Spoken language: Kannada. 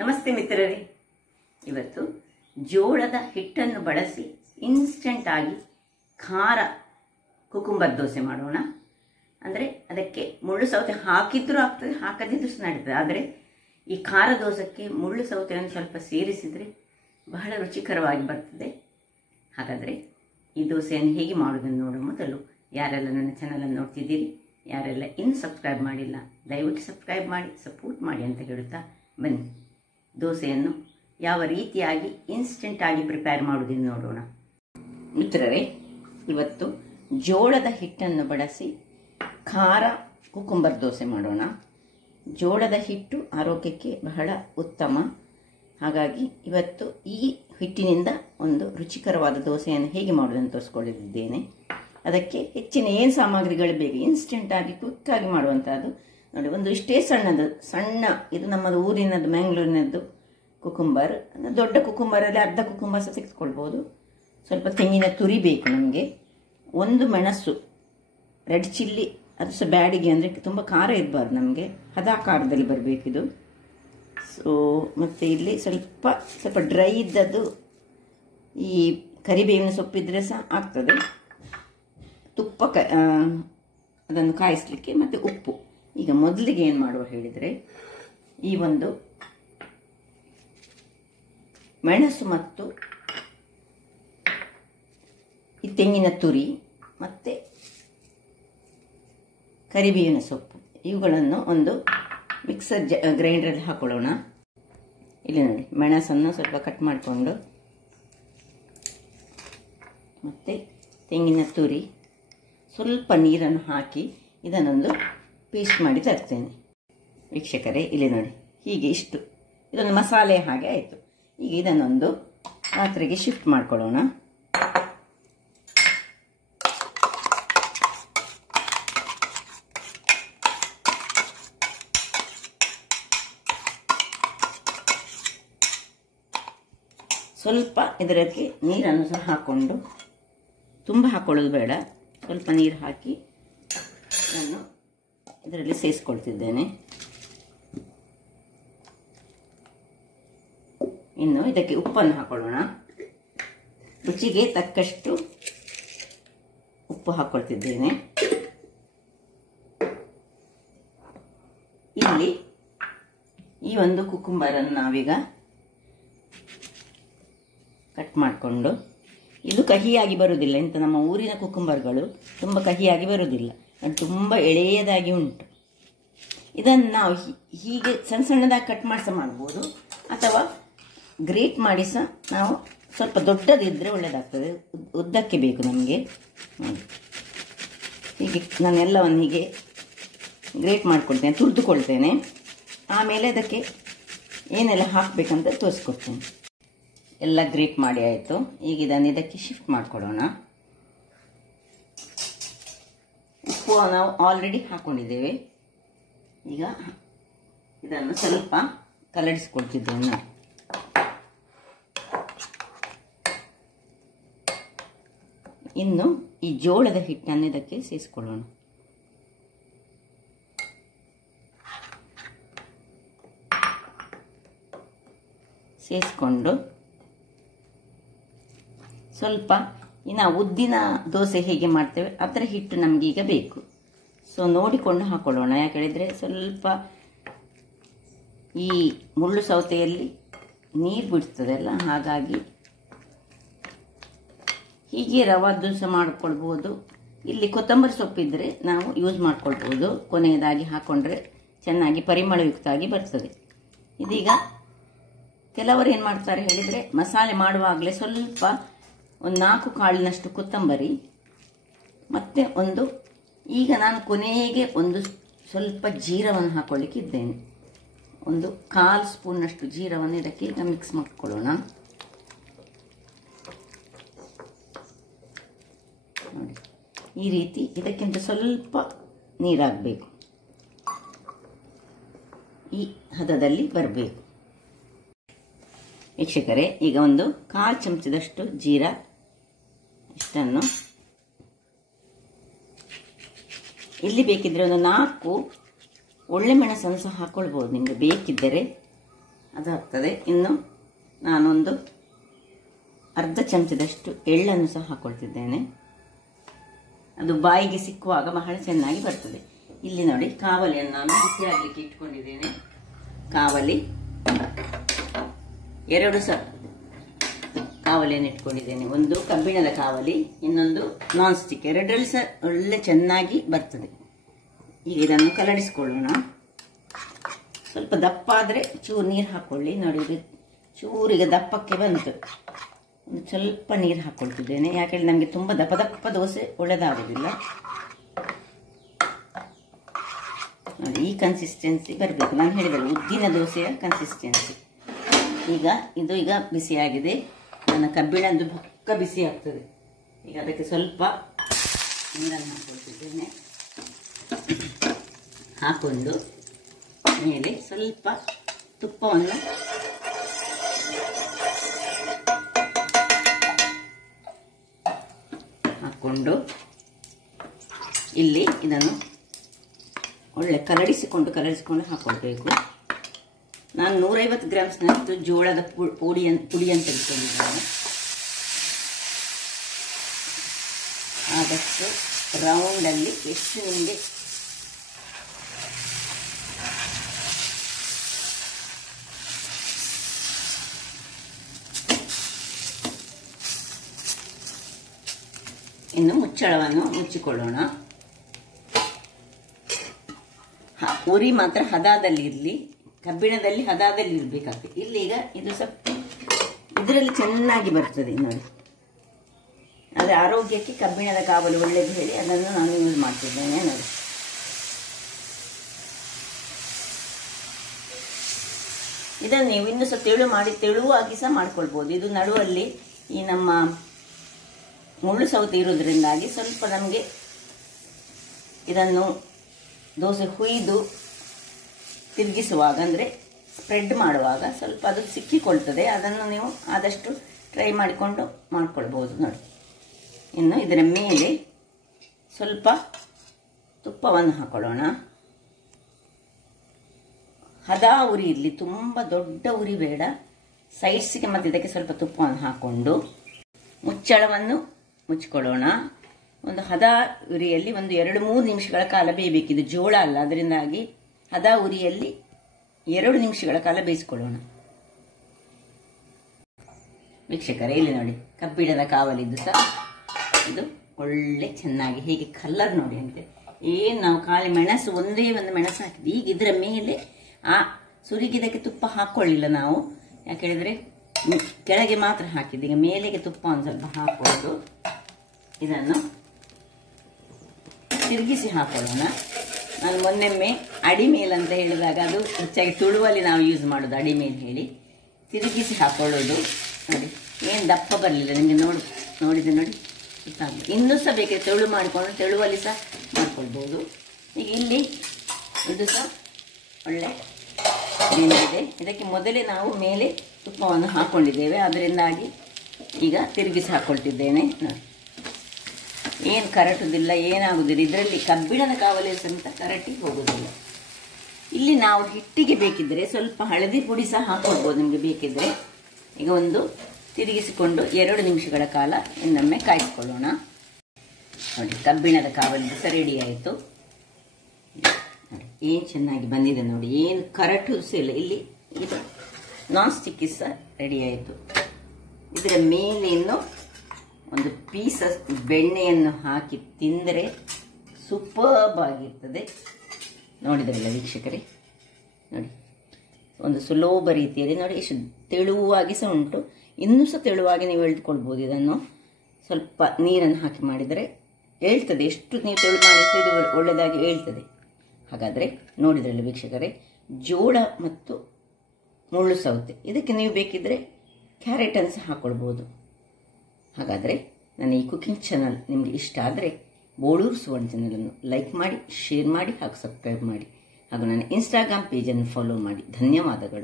ನಮಸ್ತೆ ಮಿತ್ರರೇ, ಇವತ್ತು ಜೋಳದ ಹಿಟ್ಟನ್ನು ಬಳಸಿ ಇನ್ಸ್ಟೆಂಟ್ ಆಗಿ ಖಾರ ಕುಕುಂಬರ್ ದೋಸೆ ಮಾಡೋಣ. ಅಂದರೆ ಅದಕ್ಕೆ ಮುಳ್ಳು ಸೌತೆ ಹಾಕಿದ್ರೂ ಆಗ್ತದೆ, ಹಾಕದಿದ್ರೂ ಸಹ ನಡೀತದೆ. ಆದರೆ ಈ ಖಾರ ದೋಸೆಗೆ ಮುಳ್ಳು ಸೌತೆಯನ್ನು ಸ್ವಲ್ಪ ಸೇರಿಸಿದರೆ ಬಹಳ ರುಚಿಕರವಾಗಿ ಬರ್ತದೆ. ಹಾಗಾದರೆ ಈ ದೋಸೆಯನ್ನು ಹೇಗೆ ಮಾಡೋದನ್ನು ನೋಡೋ ಮೊದಲು ಯಾರೆಲ್ಲ ನನ್ನ ಚಾನಲನ್ನು ನೋಡ್ತಿದ್ದೀರಿ, ಯಾರೆಲ್ಲ ಇನ್ನೂ ಸಬ್ಸ್ಕ್ರೈಬ್ ಮಾಡಿಲ್ಲ, ದಯವಿಟ್ಟು ಸಬ್ಸ್ಕ್ರೈಬ್ ಮಾಡಿ ಸಪೋರ್ಟ್ ಮಾಡಿ ಅಂತ ಹೇಳುತ್ತಾ ಬನ್ನಿ ದೋಸೆಯನ್ನು ಯಾವ ರೀತಿಯಾಗಿ ಇನ್ಸ್ಟೆಂಟ್ ಆಗಿ ಪ್ರಿಪೇರ್ ಮಾಡುವುದನ್ನು ನೋಡೋಣ. ಮಿತ್ರರೇ, ಇವತ್ತು ಜೋಳದ ಹಿಟ್ಟನ್ನು ಬಳಸಿ ಖಾರ ಕುಕುಂಬರ್ ದೋಸೆ ಮಾಡೋಣ. ಜೋಳದ ಹಿಟ್ಟು ಆರೋಗ್ಯಕ್ಕೆ ಬಹಳ ಉತ್ತಮ. ಹಾಗಾಗಿ ಇವತ್ತು ಈ ಹಿಟ್ಟಿನಿಂದ ಒಂದು ರುಚಿಕರವಾದ ದೋಸೆಯನ್ನು ಹೇಗೆ ಮಾಡೋದನ್ನು ತೋರಿಸ್ಕೊಳ್ಳಿದ್ದೇನೆ. ಅದಕ್ಕೆ ಹೆಚ್ಚಿನ ಏನು ಸಾಮಗ್ರಿಗಳು ಬೇಕು, ಇನ್ಸ್ಟೆಂಟಾಗಿ ಕ್ವಿಕ್ಕಾಗಿ ಮಾಡುವಂಥದ್ದು. ನೋಡಿ, ಒಂದು ಇಷ್ಟೇ ಸಣ್ಣ ಇದು ನಮ್ಮದು ಊರಿನದ್ದು, ಮ್ಯಾಂಗ್ಳೂರಿನದ್ದು ಕುಕುಂಬರ್. ದೊಡ್ಡ ಕುಕುಂಬರಲ್ಲಿ ಅರ್ಧ ಕುಕುಂಬರ್ ಸಹ ತೆಗೆದುಕೊಳ್ಬೋದು. ಸ್ವಲ್ಪ ತೆಂಗಿನ ತುರಿ ಬೇಕು ನಮಗೆ. ಒಂದು ಮೆಣಸು, ರೆಡ್ ಚಿಲ್ಲಿ, ಅದು ಸಹ ಬ್ಯಾಡಿಗೆ, ಅಂದರೆ ತುಂಬ ಖಾರ ಇರಬಾರ್ದು, ನಮಗೆ ಹದ ಖಾರದಲ್ಲಿ ಬರಬೇಕಿದು. ಸೊ ಮತ್ತು ಇಲ್ಲಿ ಸ್ವಲ್ಪ ಡ್ರೈ ಇದ್ದದ್ದು ಈ ಕರಿಬೇವಿನ ಸೊಪ್ಪಿದ್ರೆ ಸಹ ಆಗ್ತದೆ. ತುಪ್ಪ ಅದನ್ನು ಕಾಯಿಸಲಿಕ್ಕೆ, ಮತ್ತು ಉಪ್ಪು. ಈಗ ಮೊದಲಿಗೆ ಏನು ಮಾಡುವ ಹೇಳಿದರೆ, ಈ ಒಂದು ಮೆಣಸು ಮತ್ತು ಈ ತೆಂಗಿನ ತುರಿ ಮತ್ತು ಕರಿಬೇವಿನ ಸೊಪ್ಪು ಇವುಗಳನ್ನು ಒಂದು ಮಿಕ್ಸರ್ ಗ್ರೈಂಡರಲ್ಲಿ ಹಾಕೊಳ್ಳೋಣ. ಇಲ್ಲಿ ನೋಡಿ, ಮೆಣಸನ್ನು ಸ್ವಲ್ಪ ಕಟ್ ಮಾಡಿಕೊಂಡು ಮತ್ತು ತೆಂಗಿನ ತುರಿ, ಸ್ವಲ್ಪ ನೀರನ್ನು ಹಾಕಿ ಇದನ್ನೊಂದು ಪೇಸ್ಟ್ ಮಾಡಿ ತರ್ತೇನೆ. ವೀಕ್ಷಕರೇ, ಇಲ್ಲಿ ನೋಡಿ, ಹೀಗೆ ಇಷ್ಟು ಇದೊಂದು ಮಸಾಲೆ ಹಾಗೆ ಆಯಿತು. ಈಗ ಇದನ್ನೊಂದು ಪಾತ್ರೆಗೆ ಶಿಫ್ಟ್ ಮಾಡ್ಕೊಳ್ಳೋಣ. ಸ್ವಲ್ಪ ಇದಕ್ಕೆ ನೀರನ್ನು ಸಹ ಹಾಕ್ಕೊಂಡು, ತುಂಬ ಹಾಕ್ಕೊಳ್ಳೋದು ಬೇಡ, ಸ್ವಲ್ಪ ನೀರು ಹಾಕಿ ನಾನು ಇದರಲ್ಲಿ ಸೇರಿಸ್ಕೊಳ್ತಿದ್ದೇನೆ. ಇನ್ನು ಇದಕ್ಕೆ ಉಪ್ಪನ್ನು ಹಾಕೊಳ್ಳೋಣ. ರುಚಿಗೆ ತಕ್ಕಷ್ಟು ಉಪ್ಪು ಹಾಕ್ಕೊಳ್ತಿದ್ದೇನೆ. ಇಲ್ಲಿ ಈ ಒಂದು ಕುಕುಂಬರನ್ನು ನಾವೀಗ ಕಟ್ ಮಾಡಿಕೊಂಡು, ಇದು ಕಹಿಯಾಗಿ ಬರುವುದಿಲ್ಲ. ಇಂಥ ನಮ್ಮ ಊರಿನ ಕುಕುಂಬರ್ಗಳು ತುಂಬ ಕಹಿಯಾಗಿ ಬರುವುದಿಲ್ಲ, ಅದು ತುಂಬ ಎಳೆಯದಾಗಿ ಉಂಟು. ಇದನ್ನು ನಾವು ಹೀಗೆ ಸಣ್ಣ ಸಣ್ಣದಾಗಿ ಕಟ್ ಮಾಡಿ ಸಹ ಮಾಡ್ಬೋದು, ಅಥವಾ ಗ್ರೇಟ್ ಮಾಡಿ ಸಹ ನಾವು, ಸ್ವಲ್ಪ ದೊಡ್ಡದಿದ್ದರೆ ಒಳ್ಳೆಯದಾಗ್ತದೆ. ಉದ್ದಕ್ಕೆ ಬೇಕು ನಮಗೆ. ಹೀಗೆ ನಾನೆಲ್ಲವನ್ನು ಹೀಗೆ ಗ್ರೇಟ್ ಮಾಡಿಕೊಳ್ತೇನೆ, ತುರಿದುಕೊಳ್ತೇನೆ. ಆಮೇಲೆ ಅದಕ್ಕೆ ಏನೆಲ್ಲ ಹಾಕಬೇಕಂತ ತೋರಿಸ್ಕೊಡ್ತೇನೆ. ಎಲ್ಲ ಗ್ರೇಟ್ ಮಾಡಿ ಆಯಿತು. ಈಗ ಇದನ್ನು ಇದಕ್ಕೆ ಶಿಫ್ಟ್ ಮಾಡಿಕೊಡೋಣ. ಉಪ್ಪು ನಾವು ಆಲ್ರೆಡಿ ಹಾಕ್ಕೊಂಡಿದ್ದೇವೆ. ಈಗ ಇದನ್ನು ಸ್ವಲ್ಪ ಕಲಡಿಸ್ಕೊಳ್ತಿದ್ದೇವೆ ನಾವು. ಇನ್ನು ಈ ಜೋಳದ ಹಿಟ್ಟನ್ನು ಇದಕ್ಕೆ ಸೇರಿಸ್ಕೊಳ್ಳೋಣ. ಸೇರಿಸ್ಕೊಂಡು ಸ್ವಲ್ಪ ಇನ್ನು ಉದ್ದಿನ ದೋಸೆ ಹೇಗೆ ಮಾಡ್ತೇವೆ ಅದರ ಹಿಟ್ಟು ನಮಗೀಗ ಬೇಕು. ಸೊ ನೋಡಿಕೊಂಡು ಹಾಕೊಳ್ಳೋಣ. ಯಾಕೆ ಹೇಳಿದರೆ ಸ್ವಲ್ಪ ಈ ಮುಳ್ಳು ಸೌತೆಯಲ್ಲಿ ನೀರು ಬಿಡ್ತದಲ್ಲ, ಹಾಗಾಗಿ ಹೀಗೆ ರವಾದ್ದು ಸಹ ಮಾಡ್ಕೊಳ್ಬೋದು. ಇಲ್ಲಿ ಕೊತ್ತಂಬರಿ ಸೊಪ್ಪಿದ್ರೆ ನಾವು ಯೂಸ್ ಮಾಡ್ಕೊಳ್ಬೋದು. ಕೊನೆಯದಾಗಿ ಹಾಕ್ಕೊಂಡ್ರೆ ಚೆನ್ನಾಗಿ ಪರಿಮಳಯುಕ್ತವಾಗಿ ಬರ್ತದೆ. ಇದೀಗ ಕೆಲವರು ಏನು ಮಾಡ್ತಾರೆ ಹೇಳಿದರೆ, ಮಸಾಲೆ ಮಾಡುವಾಗಲೇ ಸ್ವಲ್ಪ ಒಂದು 4 ಕಾಳಿನಷ್ಟು ಕೊತ್ತಂಬರಿ, ಮತ್ತು ಈಗ ನಾನು ಕೊನೆಗೆ ಒಂದು ಸ್ವಲ್ಪ ಜೀರವನ್ನು ಹಾಕೊಳ್ಳಿಕ್ಕೆ ಇದ್ದೇನೆ. ಒಂದು 1/4 ಸ್ಪೂನ್ನಷ್ಟು ಜೀರವನ್ನು ಇದಕ್ಕೆ ಈಗ ಮಿಕ್ಸ್ ಮಾಡ್ಕೊಳ್ಳೋಣ. ನೋಡಿ, ಈ ರೀತಿ ಇದಕ್ಕಿಂತ ಸ್ವಲ್ಪ ನೀರಾಗಬೇಕು, ಈ ಹದದಲ್ಲಿ ಬರಬೇಕು. ವೀಕ್ಷಕರೇ, ಈಗ ಒಂದು 1/4 ಚಮಚದಷ್ಟು ಜೀರ ಇಷ್ಟನ್ನು, ಇಲ್ಲಿ ಬೇಕಿದ್ರೆ ಒಂದು 4 ಒಳ್ಳೆ ಮೆಣಸನ್ನು ಸಹ ಹಾಕ್ಕೊಳ್ಬೋದು ನಿಮಗೆ ಬೇಕಿದ್ದರೆ. ಅದಾಗ್ತದೆ. ಇನ್ನು ನಾನೊಂದು ಅರ್ಧ ಚಮಚದಷ್ಟು ಎಳ್ಳನ್ನು ಸಹ ಹಾಕ್ಕೊಳ್ತಿದ್ದೇನೆ. ಅದು ಬಾಯಿಗೆ ಸಿಕ್ಕುವಾಗ ಬಹಳ ಚೆನ್ನಾಗಿ ಬರ್ತದೆ. ಇಲ್ಲಿ ನೋಡಿ ಕಾವಲಿಯನ್ನು ನಾನು ಬಿಸಿ ಆಗಲಿಕ್ಕೆ ಇಟ್ಕೊಂಡಿದ್ದೇನೆ. ಕಾವಲಿ 2 ಕಾವಲಿಯನ್ನು ಇಟ್ಕೊಂಡಿದ್ದೇನೆ. ಒಂದು ಕಬ್ಬಿಣದ ಕಾವಲಿ, ಇನ್ನೊಂದು ನಾನ್ ಸ್ಟಿಕ್. ಎರಡರಲ್ಲಿ ಸಹ ಒಳ್ಳೆ ಚೆನ್ನಾಗಿ ಬರ್ತದೆ. ಈಗ ಇದನ್ನು ಕಲಡಿಸ್ಕೊಳ್ಳೋಣ. ಸ್ವಲ್ಪ ದಪ್ಪ ಆದರೆ ಚೂರು ನೀರು ಹಾಕ್ಕೊಳ್ಳಿ. ನೋಡಿ ಇದು ಚೂರಿಗೆ ದಪ್ಪಕ್ಕೆ ಬಂತು. ಒಂದು ಸ್ವಲ್ಪ ನೀರು ಹಾಕ್ಕೊಳ್ತಿದ್ದೇನೆ, ಯಾಕೆಂದರೆ ನಮಗೆ ತುಂಬ ದಪ್ಪ ದಪ್ಪ ದೋಸೆ ಒಳ್ಳೆದಾಗೋದಿಲ್ಲ. ನೋಡಿ ಈ ಕನ್ಸಿಸ್ಟೆನ್ಸಿ ಬರಬೇಕು. ನಾನು ಹೇಳಿದರೆ ಉದ್ದಿನ ದೋಸೆಯ ಕನ್ಸಿಸ್ಟೆನ್ಸಿ. ಈಗ ಬಿಸಿಯಾಗಿದೆ. ನನ್ನ ಕಬ್ಬಿಣದ್ದು ಪಕ್ಕ ಬಿಸಿ ಆಗ್ತದೆ. ಈಗ ಅದಕ್ಕೆ ಸ್ವಲ್ಪ ನೀರನ್ನು ಹಾಕ್ಕೊಳ್ತಿದ್ದೇನೆ. ಹಾಕೊಂಡು ಮೇಲೆ ಸ್ವಲ್ಪ ತುಪ್ಪವನ್ನು ಹಾಕ್ಕೊಂಡು ಇಲ್ಲಿ ಇದನ್ನು ಒಳ್ಳೆ ಕಲಡಿಸಿಕೊಂಡು ಹಾಕ್ಕೊಳ್ಬೇಕು. ನಾನು 150 ಗ್ರಾಮ್ಸ್ನಷ್ಟು ಜೋಳದ ಪುಡಿಯನ್ನು ತೆಗೆದುಕೊಂಡಿದ್ದೇನೆ. ಆದಷ್ಟು ರೌಂಡಲ್ಲಿ ಎಷ್ಟು ನಿಮಗೆ ಇನ್ನು ಮುಚ್ಚಳವನ್ನು ಮುಚ್ಚಿಕೊಳ್ಳೋಣ. ಉರಿ ಮಾತ್ರ ಹದಾದಲ್ಲಿ ಇರಲಿ, ಕಬ್ಬಿಣದಲ್ಲಿ ಹದಾದಲ್ಲಿ ಇರಬೇಕಾಗ್ತದೆ. ಇಲ್ಲಿ ಈಗ ಇದು ಸ್ವಲ್ಪ ಇದರಲ್ಲಿ ಚೆನ್ನಾಗಿ ಬರ್ತದೆ ನೋಡಿ. ಆದರೆ ಆರೋಗ್ಯಕ್ಕೆ ಕಬ್ಬಿಣದ ಕಾವಲು ಒಳ್ಳೆಯದು ಹೇಳಿ ಅದನ್ನು ನಾನು ಯೂಸ್ ಮಾಡ್ತಿದ್ದೇನೆ ನೋಡಿ. ಇದನ್ನು ನೀವು ಇನ್ನೂ ಸಹ ತೆಳುವಾಗಿ ಸಹ ಮಾಡ್ಕೊಳ್ಬೋದು. ಇದು ನಡುವಲ್ಲಿ ಈ ನಮ್ಮ ಮುಳ್ಳು ಸೌತೆ ಇರೋದ್ರಿಂದಾಗಿ ಸ್ವಲ್ಪ ನಮಗೆ ಇದನ್ನು ದೋಸೆ ಹುಯ್ದು ತಿರುಗಿಸುವಾಗ ಅಂದರೆ ಸ್ಪ್ರೆಡ್ ಮಾಡುವಾಗ ಸ್ವಲ್ಪ ಅದು ಸಿಕ್ಕಿಕೊಳ್ತದೆ. ಅದನ್ನು ನೀವು ಆದಷ್ಟು ಟ್ರೈ ಮಾಡ್ಕೊಳ್ಬೋದು ನೋಡಿ. ಇನ್ನು ಇದರ ಮೇಲೆ ಸ್ವಲ್ಪ ತುಪ್ಪವನ್ನು ಹಾಕೊಳ್ಳೋಣ. ಹದ ಉರಿ ಇರಲಿ, ತುಂಬ ದೊಡ್ಡ ಉರಿ ಬೇಡ. ಸೈಡ್ಸಿಗೆ ಮತ್ತು ಇದಕ್ಕೆ ಸ್ವಲ್ಪ ತುಪ್ಪವನ್ನು ಹಾಕ್ಕೊಂಡು ಮುಚ್ಚಳವನ್ನು ಮುಚ್ಚಿಕೊಳ್ಳೋಣ. ಒಂದು ಹದ ಉರಿಯಲ್ಲಿ ಒಂದು 2-3 ನಿಮಿಷಗಳ ಕಾಲ ಬೇಯಬೇಕಿದು. ಜೋಳ ಅಲ್ಲ, ಅದರಿಂದಾಗಿ ಹದ ಉರಿಯಲ್ಲಿ 2 ನಿಮಿಷಗಳ ಕಾಲ ಬೇಯಿಸಿಕೊಳ್ಳೋಣ. ವೀಕ್ಷಕರೇ ಇಲ್ಲಿ ನೋಡಿ ಕಬ್ಬಿಣದ ಕಾವಲಿದ್ದು ಸಹ ಇದು ಒಳ್ಳೆ ಚೆನ್ನಾಗಿ ಹೇಗೆ ಕಲರ್ ನೋಡಿ ಅಂತೆ. ಏನು ನಾವು ಖಾಲಿ ಮೆಣಸು ಒಂದೇ ಒಂದು ಮೆಣಸು ಹಾಕಿದ್ವಿ. ಈಗ ಇದರ ಮೇಲೆ ಆ ಸುರಿಗಿದಕ್ಕೆ ತುಪ್ಪ ಹಾಕ್ಕೊಳ್ಳಿಲ್ಲ ನಾವು, ಯಾಕೆ ಹೇಳಿದ್ರೆ ಕೆಳಗೆ ಮಾತ್ರ ಹಾಕಿದ್ದು. ಈಗ ಮೇಲೆಗೆ ತುಪ್ಪ ಒಂದು ಸ್ವಲ್ಪ ಹಾಕೊಂಡು ಇದನ್ನು ತಿರುಗಿಸಿ ಹಾಕೊಳ್ಳೋಣ. ನಾನು ಮೊನ್ನೆಮ್ಮೆ ಅಡಿಮೇಲ್ ಅಂತ ಹೇಳಿದಾಗ ಅದು ಹೆಚ್ಚಾಗಿ ತುಳುವಲ್ಲಿ ನಾವು ಯೂಸ್ ಮಾಡೋದು ಅಡಿಮೇಲ್ ಹೇಳಿ. ತಿರುಗಿಸಿ ಹಾಕೊಳ್ಳೋದು ನೋಡಿ. ಏನು ದಪ್ಪ ಬರಲಿಲ್ಲ ನಿಮಗೆ ನೋಡಿದೆ ನೋಡಿ. ಇನ್ನೂ ಸಹ ಬೇಕಾದ್ರೆ ತೆಳು ಮಾಡಿಕೊಂಡು ತೆಳುವಲ್ಲಿ ಸಹ ಮಾಡ್ಕೊಳ್ಬೋದು. ಈಗ ಇಲ್ಲಿ ಇದು ಸಹ ಒಳ್ಳೆ ಬೆಂದಿದೆ. ಇದಕ್ಕೆ ಮೊದಲೇ ನಾವು ಮೇಲೆ ತುಪ್ಪವನ್ನು ಹಾಕ್ಕೊಂಡಿದ್ದೇವೆ, ಅದರಿಂದಾಗಿ ಈಗ ತಿರುಗಿಸಿ ಹಾಕ್ಕೊಳ್ತಿದ್ದೇನೆ. ಏನು ಕರಟುವುದಿಲ್ಲ, ಏನಾಗುವುದಿಲ್ಲ. ಇದರಲ್ಲಿ ಕಬ್ಬಿಣದ ಕಾವಲಿ ಸಮೇತ ಕರಟಿ ಹೋಗುವುದಿಲ್ಲ. ಇಲ್ಲಿ ನಾವು ಹಿಟ್ಟಿಗೆ ಬೇಕಿದ್ದರೆ ಸ್ವಲ್ಪ ಹಳದಿ ಪುಡಿ ಸಹ ಹಾಕ್ಕೊಳ್ಬೋದು ನಿಮಗೆ ಬೇಕಿದ್ದರೆ. ಈಗ ಒಂದು ತಿರುಗಿಸಿಕೊಂಡು 2 ನಿಮಿಷಗಳ ಕಾಲ ಇನ್ನೊಮ್ಮೆ ಕಾಯಿಸಿಕೊಳ್ಳೋಣ. ನೋಡಿ ಕಬ್ಬಿಣದ ಕಾವಲಿ ಸಹ ರೆಡಿ ಆಯಿತು. ನೋಡಿ ಏನು ಚೆನ್ನಾಗಿ ಬಂದಿದೆ ನೋಡಿ, ಏನು ಕರಟು ಸಹ ಇಲ್ಲ. ಇಲ್ಲಿ ಇದು ನಾನ್ ಸ್ಟಿಕ್ಕಿ ಸಹ ರೆಡಿ ಆಯಿತು. ಇದರ ಮೇಲೆ ಇನ್ನು ಒಂದು ಪೀಸ್ ಬೆಣ್ಣೆಯನ್ನು ಹಾಕಿ ತಿಂದರೆ ಸೂಪರ್ಬ್ ಆಗಿರ್ತದೆ. ನೋಡಿದ್ರಲ್ಲ ವೀಕ್ಷಕರೇ, ನೋಡಿ ಒಂದು ಸುಲಭ ರೀತಿಯಲ್ಲಿ ನೋಡಿ ಎಷ್ಟು ತೆಳುವಾಗಿ ಸಹ ಉಂಟು. ಇನ್ನೂ ಸಹ ತೆಳುವಾಗಿ ನೀವು ಎಳೆದುಕೊಳ್ಬೋದು. ಇದನ್ನು ಸ್ವಲ್ಪ ನೀರನ್ನು ಹಾಕಿ ಮಾಡಿದರೆ ಹೇಳ್ತದೆ. ಎಷ್ಟು ನೀವು ತೆಳು ಮಾಡಿದರೆ ಇದು ಒಳ್ಳೆಯದಾಗಿ ಹೇಳ್ತದೆ. ಹಾಗಾದರೆ ನೋಡಿದ್ರಲ್ಲ ವೀಕ್ಷಕರೇ, ಜೋಳ ಮತ್ತು ಮುಳ್ಳು ಸೌತೆ, ಇದಕ್ಕೆ ನೀವು ಬೇಕಿದ್ದರೆ ಕ್ಯಾರೆಟನ್ನು ಸಹ ಹಾಕ್ಕೊಳ್ಬೋದು. ಹಾಗಾದರೆ ನನ್ನ ಈ ಕುಕಿಂಗ್ ಚಾನಲ್ ನಿಮಗೆ ಇಷ್ಟ ಆದರೆ ಬೋಳೂರು ಸುವರ್ಣ ಚಾನಲನ್ನು ಲೈಕ್ ಮಾಡಿ, ಶೇರ್ ಮಾಡಿ ಹಾಗೂ ಸಬ್ಸ್ಕ್ರೈಬ್ ಮಾಡಿ ಹಾಗೂ ನನ್ನ ಇನ್ಸ್ಟಾಗ್ರಾಮ್ ಪೇಜನ್ನು ಫಾಲೋ ಮಾಡಿ. ಧನ್ಯವಾದಗಳು.